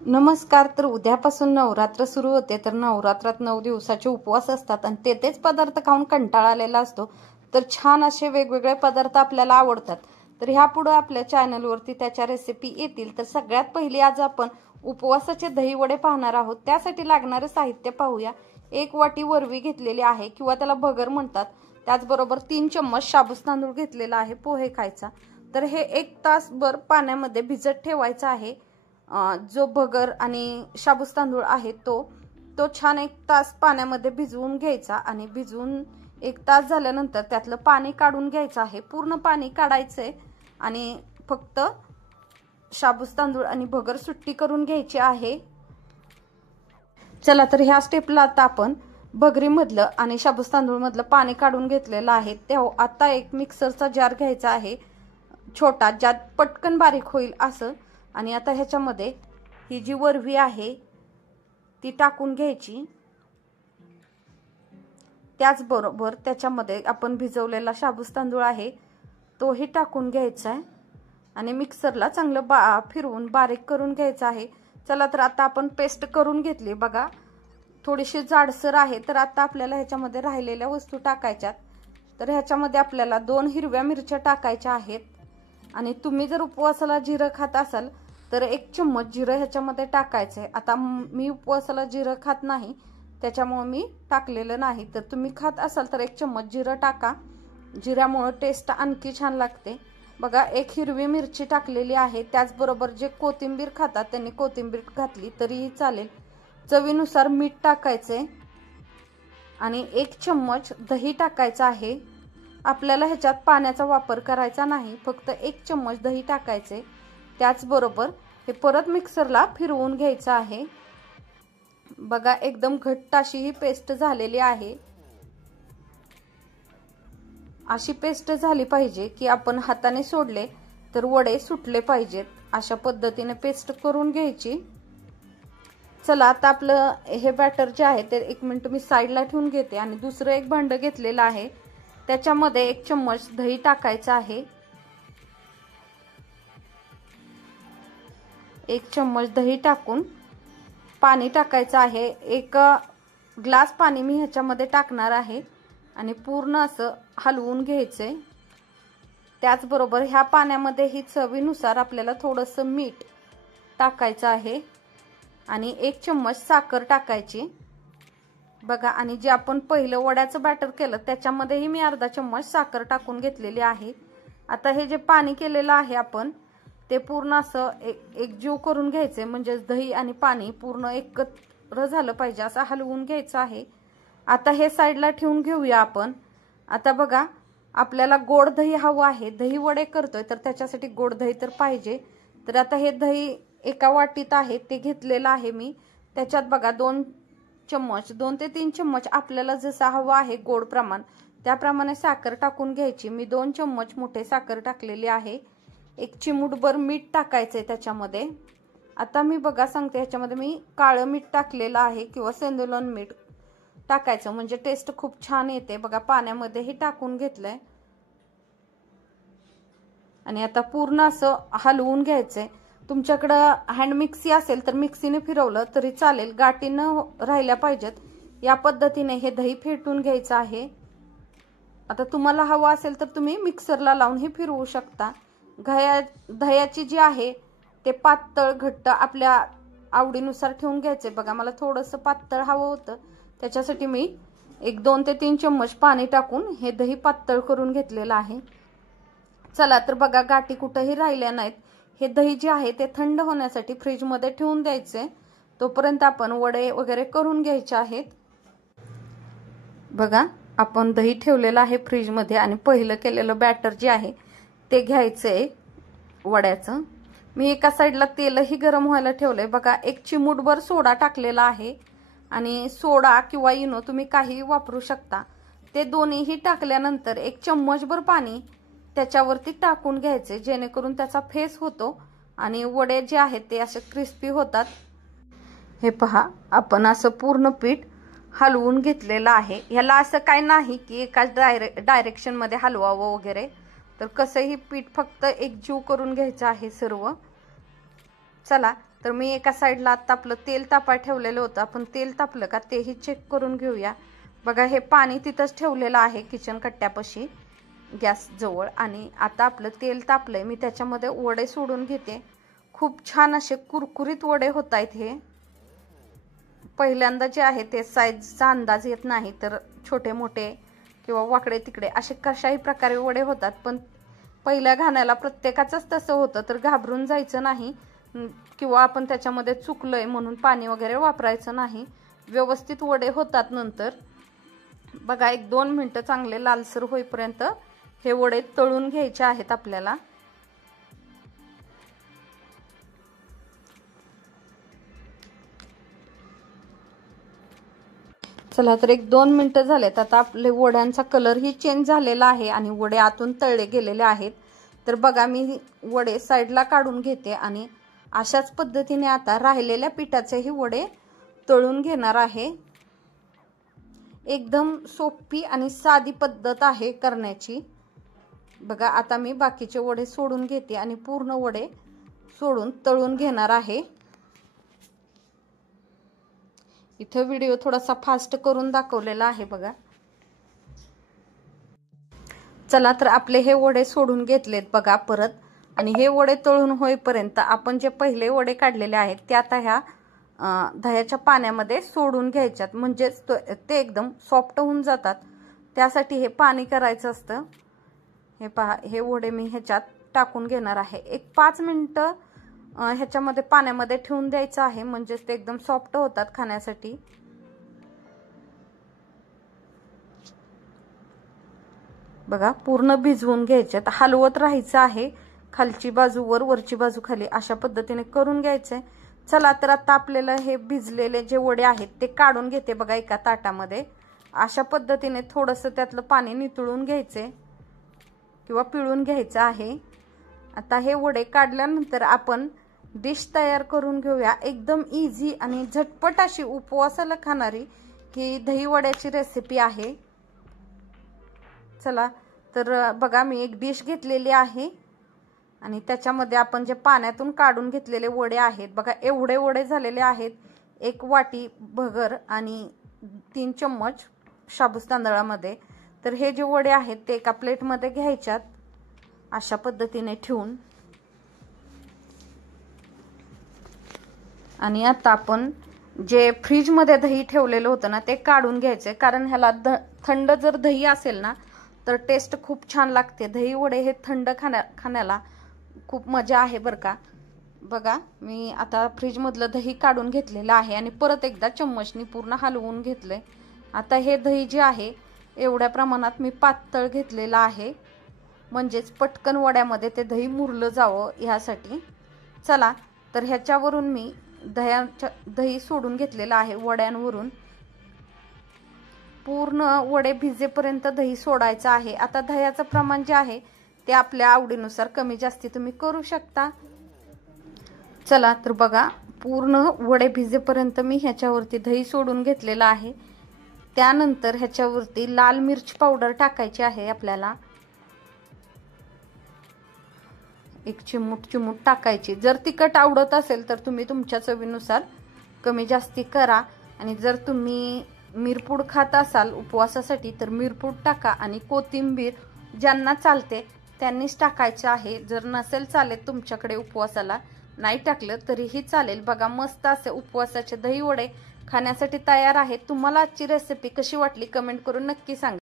नमस्कार. तर उद्यापासून नवरात्र सुरू होते. तर नवरात्रात 9 दिवसाचे उपवास असतात आणि तेच पदार्थ खाऊन कंटाळा आलेला असतो. तर छान असे वेगवेगळे पदार्थ आपल्याला आवडतात. तर ह्यापुढे आपल्या चॅनलवरती त्याच्या रेसिपी येतील. तर सगळ्यात पहिली आज आपण उपवासाचे दही वडे पाहणार आहोत. त्यासाठी लागणारे साहित्य पाहूया. 1 वाटी वरवी घेतलेली आहे किंवा त्याला भगर म्हणतात. त्याचबरोबर 3 चम्मच शाबूत तांदूळ घेतलेला आहे पोहे खायचा. तर हे 1 तासभर पाण्यामध्ये भिजत ठेवायचं आहे. जो भगर आणि शाबूत तांदूळ आहे तो छान 1 तास पाण्यामध्ये भिजवून घ्यायचा आणि भिजवून 1 तास झाल्यानंतर त्यातलं पाणी काढून घ्यायचं आहे. पूर्ण पाणी काढायचंय आणि फक्त शाबूत तांदूळ आणि भगर सुट्टी करून घ्यायची आहे. चला, तर ह्या स्टेपला आता आपण भगरीमधलं आणि शाबूत तांदूळ मधलं पाणी काढून घेतलेलं आहे. तेव्हा आता एक मिक्सरचा जार घ्यायचा आहे छोटा, ज्यात पटकन बारीक होईल असं. आणि आता ह्याच्यामध्ये ही जी वरवी आहे ती टाकून घ्यायची. त्याचबरोबर त्याच्यामध्ये आपण भिजवलेला शाबूत तांदूळ आहे तोही टाकून घ्यायचा आहे आणि मिक्सरला चांगलं फिरवून बारीक करून घ्यायचं आहे. चला, तर आता आपण पेस्ट करून घेतली बघा. थोडीशी जाडसर आहे. तर आता आपल्याला ह्याच्यामध्ये राहिलेल्या वस्तू टाकायच्यात. तर ह्याच्यामध्ये आपल्याला 2 हिरव्या मिरच्या टाकायच्या आहेत. आणि तुम्ही जर उपवासाला जिरं खात असाल तर 1 चम्मच जिरं ह्याच्यामध्ये टाकायचंय. आता मी उपवासाला जिरं खात नाही त्याच्यामुळे मी टाकलेलं नाही. तर तुम्ही खात असाल तर 1 चम्मच जिरं टाका. जिऱ्यामुळे टेस्ट आणखी छान लागते बघा. 1 हिरवी मिरची टाकलेली आहे. त्याचबरोबर जे कोथिंबीर खातात त्यांनी कोथिंबीर घातली तरीही चालेल. चवीनुसार मीठ टाकायचंय आणि 1 चम्मच दही टाकायचं आहे. आपल्याला ह्याच्यात पाण्याचा वापर करायचा नाही, फक्त 1 चम्मच दही टाकायचे. त्याचबरोबर हे परत मिक्सरला फिरवून घ्यायचं आहे बघा. एकदम घट्ट अशी ही पेस्ट झालेली आहे. अशी पेस्ट झाली पाहिजे की आपण हाताने सोडले तर वडे सुटले पाहिजेत. अशा पद्धतीने पेस्ट करून घ्यायची. चला, आता आपलं हे बॅटर जे आहे ते 1 मिनिट मी साईडला ठेवून घेते आणि दुसरं एक भांडं घेतलेलं आहे. त्याच्यामध्ये 1 चम्मच दही टाकायचं आहे. 1 चम्मच दही टाकून पाणी टाकायचं आहे. 1 ग्लास पाणी मी ह्याच्यामध्ये टाकणार आहे आणि पूर्ण असं हलवून घ्यायचंय. त्याचबरोबर ह्या पाण्यामध्ये ही चवीनुसार आपल्याला थोडंसं मीठ टाकायचं आहे आणि 1 चम्मच साखर टाकायची बघा. आणि जे आपण पहिलं वड्याचं बॅटर केलं त्याच्यामध्येही मी अर्धा चम्मच साखर टाकून घेतलेली आहे. आता हे जे पाणी केलेलं आहे आपण ते पूर्ण असं एकजीव करून घ्यायचे. म्हणजे दही आणि पाणी पूर्ण एकत्र झालं पाहिजे असं हलवून घ्यायचं आहे. आता हे साईडला ठेवून घेऊया आपण. आता बघा, आपल्याला गोड दही हवं आहे. दही वडे करतोय तर त्याच्यासाठी गोड दही तर पाहिजे. तर आता हे दही 1 वाटीत आहे ते घेतलेलं आहे मी. त्याच्यात बघा 2 ते 3 चम्मच आपल्याला जसा हवा आहे गोड प्रमाण त्याप्रमाणे साखर टाकून घ्यायची. मी 2 चम्मच मोठे साखर टाकलेली आहे. 1 चिमूटभर मीठ टाकायचंय त्याच्यामध्ये. आता मी बघा सांगते, ह्याच्यामध्ये मी काळं मीठ टाकलेलं आहे किंवा सेंदुलन मीठ टाकायचं म्हणजे टेस्ट खूप छान येते बघा. पाण्यामध्येही टाकून घेतलंय आणि आता पूर्ण असं हलवून घ्यायचंय. तुमच्याकडं हँड मिक्सी असेल तर मिक्सीने फिरवलं तरी चालेल. गाठी न राहिल्या पाहिजेत. या पद्धतीने हे दही फेटून घ्यायचं आहे. आता तुम्हाला हवं असेल तर तुम्ही मिक्सरला लावून हे फिरवू शकता. दह्याची जी आहे ते पातळ घट्ट आपल्या आवडीनुसार ठेवून घ्यायचे बघा. मला थोडंसं पातळ हवं होतं त्याच्यासाठी मी 2 ते 3 चम्मच पाणी टाकून हे दही पातळ करून घेतलेलं आहे. चला, तर बघा गाठी कुठेही राहिल्या नाहीत. हे दही जे आहे ते थंड होण्यासाठी फ्रीजमध्ये ठेवून द्यायचे. तोपर्यंत आपण वडे वगैरे करून घ्यायचे आहेत बघा. आपण दही ठेवलेलं आहे फ्रीजमध्ये आणि पहिलं केलेलं बॅटर जे आहे ते घ्यायचंय वड्याचं. मी एका साईडला तेलही गरम व्हायला ठेवलंय बघा. 1 चिमूटभर सोडा टाकलेला आहे आणि सोडा किंवा इनो तुम्ही काही वापरू शकता. ते दोन्हीही टाकल्यानंतर 1 चम्मचभर पाणी त्याच्यावरती टाकून घ्यायचे जेणेकरून त्याचा फेस होतो आणि वडे जे आहेत ते असे क्रिस्पी होतात. हे पहा, आपण असं पूर्ण पीठ हलवून घेतलेलं आहे. ह्याला असं काय नाही की एकाच डायरेक्शनमध्ये हलवावं वगैरे. तर कसंही पीठ फक्त एकजीव करून घ्यायचं आहे सर्व. चला, तर मी एका साईडला आता आपलं तेल तापाय ठेवलेलं होतं. आपण तेल तापलं का तेही चेक करून घेऊया. बघा हे पाणी तिथंच ठेवलेलं आहे किचन कट्ट्यापाशी गॅस जवळ. आणि आता आपलं तेल तापलंय. मी त्याच्यामध्ये वडे सोडून घेते. खूप छान असे कुरकुरीत वडे होत आहेत. हे पहिल्यांदा जे आहे ते साईजचा अंदाज येत नाही, तर छोटे मोठे किंवा वाकडे तिकडे असे कशाही प्रकारे वडे होतात. पण पहिल्या घाण्याला प्रत्येकाचंच तसं होतं, तर घाबरून जायचं नाही किंवा आपण त्याच्यामध्ये चुकलंय म्हणून पाणी वगैरे वापरायचं नाही. व्यवस्थित वडे होतात नंतर. बघा 1-2 मिनटं चांगले लालसर होईपर्यंत हे वडे तळून घ्यायचे आहेत आपल्याला. चला तर 1-2 मिनटं झालेत. आता आपले वड्यांचा कलरही चेंज झालेला आहे आणि वडे आतून तळले गेलेले आहेत. तर बघा मी वडे साईडला काढून घेते आणि अशाच पद्धतीने आता राहिलेल्या पिठाचेही वडे तळून घेणार आहे. एकदम सोपी आणि साधी पद्धत आहे करण्याची. बघा आता मी बाकीचे वडे सोडून घेते आणि पूर्ण वडे सोडून तळून घेणार आहे. इथं व्हिडिओ थोडासा फास्ट करून दाखवलेला आहे बघा. चला तर आपले हे वडे सोडून घेतलेत बघा परत. आणि हे वडे तळून होईपर्यंत आपण जे पहिले वडे काढलेले आहेत ते आता ह्या दह्याच्या पाण्यामध्ये सोडून घ्यायच्यात. म्हणजेच ते एकदम सॉफ्ट होऊन जातात. त्यासाठी हे पाणी करायचं असतं. हे पहा हे वडे मी ह्याच्यात टाकून घेणार आहे. एक 5 मिनिटं ह्याच्यामध्ये पाण्यामध्ये ठेवून द्यायचं आहे. म्हणजेच ते एकदम सॉफ्ट होतात खाण्यासाठी. बघा पूर्ण भिजवून घ्यायच्यात. हलवत राहायचं आहे. खालची बाजू वर, वरची बाजू खाली अशा पद्धतीने करून घ्यायचंय. चला तर आता आपल्याला हे भिजलेले जे वडे आहेत ते काढून घेते बघा एका ताटामध्ये. अशा पद्धतीने थोडंसं त्यातलं पाणी नितळून घ्यायचे किंवा पिळून घ्यायचं आहे. आता हे वडे काढल्यानंतर आपण डिश तयार करून घेऊया. एकदम इझी आणि झटपट अशी उपवासाला खाणारी ही दही वड्याची रेसिपी आहे. चला तर बघा मी एक डिश घेतलेली आहे आणि त्याच्यामध्ये आपण जे पाण्यातून काढून घेतलेले वडे आहेत बघा एवढे वडे झालेले आहेत. 1 वाटी भगर आणि 3 चम्मच शाबूत तांदळामध्ये. तर हे जे वडे आहेत ते एका प्लेटमध्ये घ्यायच्यात अशा पद्धतीने ठेवून. आणि आता आपण जे फ्रीजमध्ये दही ठेवलेलं होतं ना ते काढून घ्यायचे. कारण ह्याला थंड जर दही असेल ना तर टेस्ट खूप छान लागते. दही वडे हे थंड खाण्याला खूप मजा आहे बरं का. बघा मी आता फ्रीजमधलं दही काढून घेतलेलं आहे आणि परत एकदा चम्मचनी पूर्ण हलवून घेतले. आता हे दही जे आहे एवढ्या प्रमाणात मी पातळ घेतलेलं आहे. म्हणजेच पटकन वड्यामध्ये ते दही मुरलं जावं ह्यासाठी. चला तर ह्याच्यावरून मी दही सोडून घेतलेलं आहे वड्यांवरून. पूर्ण वडे भिजेपर्यंत दही सोडायचं आहे. आता दह्याचं प्रमाण जे आहे ते आपल्या आवडीनुसार कमी जास्ती तुम्ही करू शकता. चला तर बघा पूर्ण वडे भिजेपर्यंत मी ह्याच्यावरती दही सोडून घेतलेलं आहे. त्यानंतर ह्याच्यावरती लाल मिरची पावडर टाकायची आहे आपल्याला. 1 चिमूट टाकायची. जर तिखट आवडत असेल तर तुम्ही तुमच्या चवीनुसार कमी जास्ती करा. आणि जर तुम्ही मिरपूड खात असाल उपवासासाठी तर मिरपूड टाका. आणि कोथिंबीर ज्यांना चालते त्यांनीच टाकायचं आहे. जर नसेल चालेल तुमच्याकडे उपवासाला नाही टाकलं तरीही चालेल. बघा मस्त असे उपवासाचे दही वडे खाण्यासाठी तयार आहेत. तुम्हाला आजची रेसिपी कशी वाटली कमेंट करून नक्की सांगा.